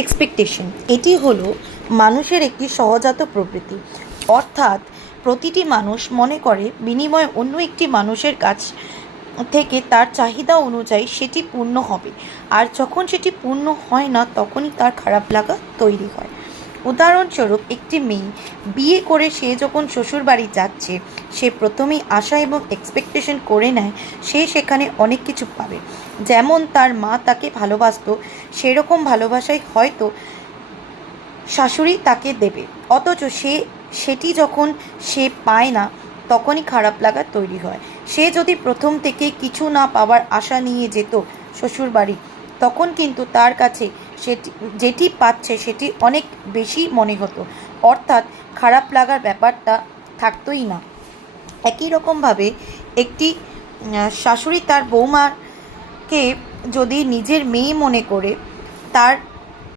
Expectation এটি হলো মানুষের একটি সহজাত প্রবৃত্তি। অর্থাৎ প্রতিটি মানুষ মনে করে বিনিময়ে অন্য একটি মানুষের কাছ থেকে তার চাহিদা অনুযায়ী সেটি পূর্ণ হবে, আর যখন সেটি পূর্ণ হয় না তখনই তার খারাপ লাগা তৈরি হয়। উদাহরণস্বরূপ, একটি মেয়ে বিয়ে করে সে যখন শ্বশুরবাড়ি যাচ্ছে, সে প্রথমেই আশা এবং এক্সপেকটেশন করে নেয় সে সেখানে অনেক কিছু পাবে। যেমন তার মা তাকে ভালোবাসতো, সেরকম ভালোবাসাই হয়তো শাশুড়ি তাকে দেবে। অথচ সেটি যখন সে পায় না তখনই খারাপ লাগা তৈরি হয়। সে যদি প্রথম থেকেই কিছু না পাওয়ার আশা নিয়ে যেত শ্বশুরবাড়ি, তখন কিন্তু তার কাছে সেটি যেটি পাচ্ছে সেটি অনেক বেশি মনে হতো, অর্থাৎ খারাপ লাগার ব্যাপারটা থাকতোই না। একই রকমভাবে একটি শাশুড়ি তার বৌমাকে যদি নিজের মেয়ে মনে করে তার